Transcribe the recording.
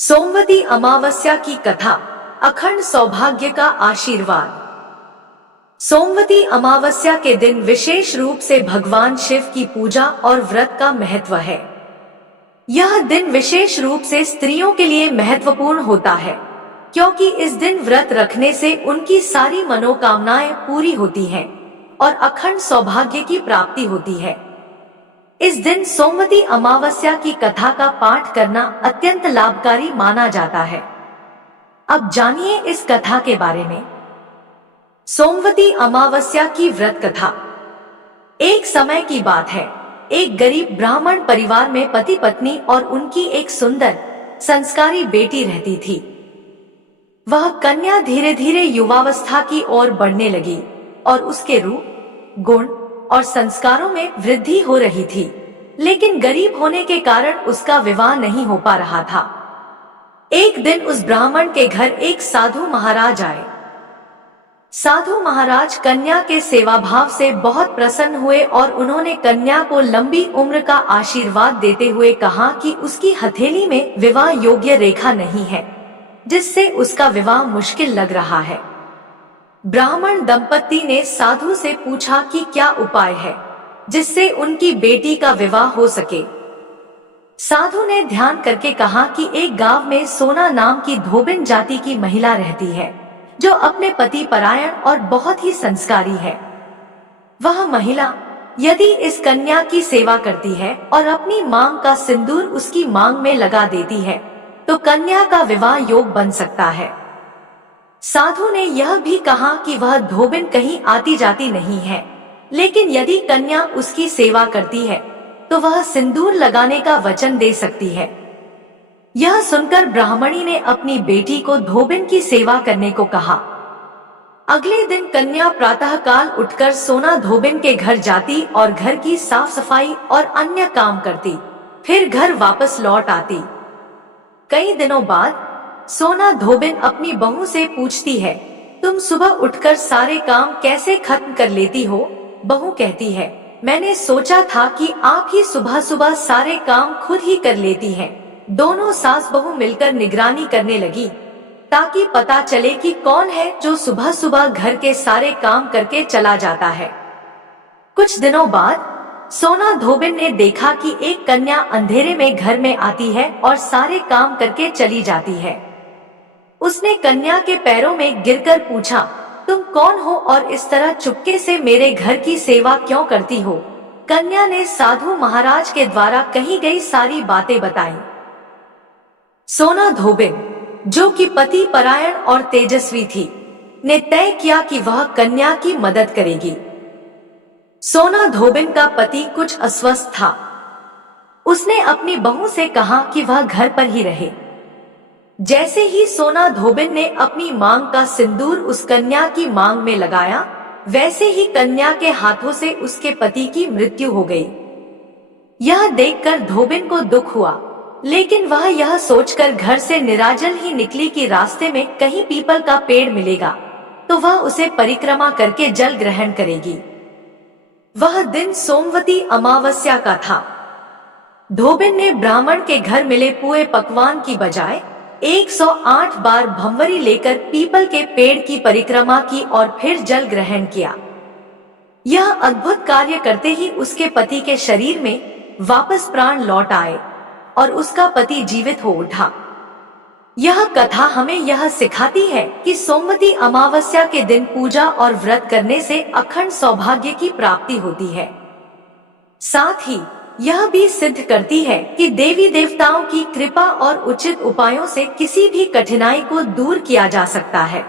सोमवती अमावस्या की कथा। अखंड सौभाग्य का आशीर्वाद। सोमवती अमावस्या के दिन विशेष रूप से भगवान शिव की पूजा और व्रत का महत्व है। यह दिन विशेष रूप से स्त्रियों के लिए महत्वपूर्ण होता है, क्योंकि इस दिन व्रत रखने से उनकी सारी मनोकामनाएं पूरी होती हैं और अखंड सौभाग्य की प्राप्ति होती है। इस दिन सोमवती अमावस्या की कथा का पाठ करना अत्यंत लाभकारी माना जाता है। अब जानिए इस कथा के बारे में। सोमवती अमावस्या की व्रत कथा। एक समय की बात है, एक गरीब ब्राह्मण परिवार में पति पत्नी और उनकी एक सुंदर संस्कारी बेटी रहती थी। वह कन्या धीरे धीरे युवावस्था की ओर बढ़ने लगी और उसके रूप, गुण और संस्कारों में वृद्धि हो रही थी, लेकिन गरीब होने के कारण उसका विवाह नहीं हो पा रहा था। एक दिन उस ब्राह्मण के घर एक साधु महाराज आए। साधु महाराज कन्या के सेवा भाव से बहुत प्रसन्न हुए और उन्होंने कन्या को लंबी उम्र का आशीर्वाद देते हुए कहा कि उसकी हथेली में विवाह योग्य रेखा नहीं है, जिससे उसका विवाह मुश्किल लग रहा है। ब्राह्मण दंपति ने साधु से पूछा कि क्या उपाय है जिससे उनकी बेटी का विवाह हो सके। साधु ने ध्यान करके कहा कि एक गांव में सोना नाम की धोबिन जाति की महिला रहती है, जो अपने पति परायण और बहुत ही संस्कारी है। वह महिला यदि इस कन्या की सेवा करती है और अपनी मांग का सिंदूर उसकी मांग में लगा देती है, तो कन्या का विवाह योग बन सकता है। साधु ने यह भी कहा कि वह धोबिन कहीं आती जाती नहीं है, लेकिन यदि कन्या उसकी सेवा करती है तो वह सिंदूर लगाने का वचन दे सकती है। यह सुनकर ब्राह्मणी ने अपनी बेटी को धोबिन की सेवा करने को कहा। अगले दिन कन्या प्रातःकाल उठकर सोना धोबिन के घर जाती और घर की साफ सफाई और अन्य काम करती, फिर घर वापस लौट आती। कई दिनों बाद सोना धोबिन अपनी बहू से पूछती है, तुम सुबह उठकर सारे काम कैसे खत्म कर लेती हो? बहू कहती है, मैंने सोचा था कि आप ही सुबह सुबह सारे काम खुद ही कर लेती हैं। दोनों सास बहू मिलकर निगरानी करने लगी, ताकि पता चले कि कौन है जो सुबह सुबह घर के सारे काम करके चला जाता है। कुछ दिनों बाद सोना धोबिन ने देखा कि एक कन्या अंधेरे में घर में आती है और सारे काम करके चली जाती है। उसने कन्या के पैरों में गिरकर पूछा, तुम कौन हो और इस तरह चुपके से मेरे घर की सेवा क्यों करती हो? कन्या ने साधु महाराज के द्वारा कही गई सारी बातें बताई। सोना धोबिन, जो कि पति परायण और तेजस्वी थी, ने तय किया कि वह कन्या की मदद करेगी। सोना धोबिन का पति कुछ अस्वस्थ था। उसने अपनी बहू से कहा कि वह घर पर ही रहे। जैसे ही सोना धोबिन ने अपनी मांग का सिंदूर उस कन्या की मांग में लगाया, वैसे ही कन्या के हाथों से उसके पति की मृत्यु हो गई। यह देखकर धोबिन को दुख हुआ, लेकिन वह यह सोचकर घर से निराजल ही निकली कि रास्ते में कहीं पीपल का पेड़ मिलेगा तो वह उसे परिक्रमा करके जल ग्रहण करेगी। वह दिन सोमवती अमावस्या का था। धोबिन ने ब्राह्मण के घर मिले पुए पकवान की बजाय 108 बार भंवरी लेकर पीपल के पेड़ की परिक्रमा की और फिर जल ग्रहण किया। यह अद्भुत कार्य करते ही उसके पति के शरीर में वापस प्राण लौट आए और उसका पति जीवित हो उठा। यह कथा हमें यह सिखाती है कि सोमवती अमावस्या के दिन पूजा और व्रत करने से अखंड सौभाग्य की प्राप्ति होती है। साथ ही यह भी सिद्ध करती है कि देवी देवताओं की कृपा और उचित उपायों से किसी भी कठिनाई को दूर किया जा सकता है।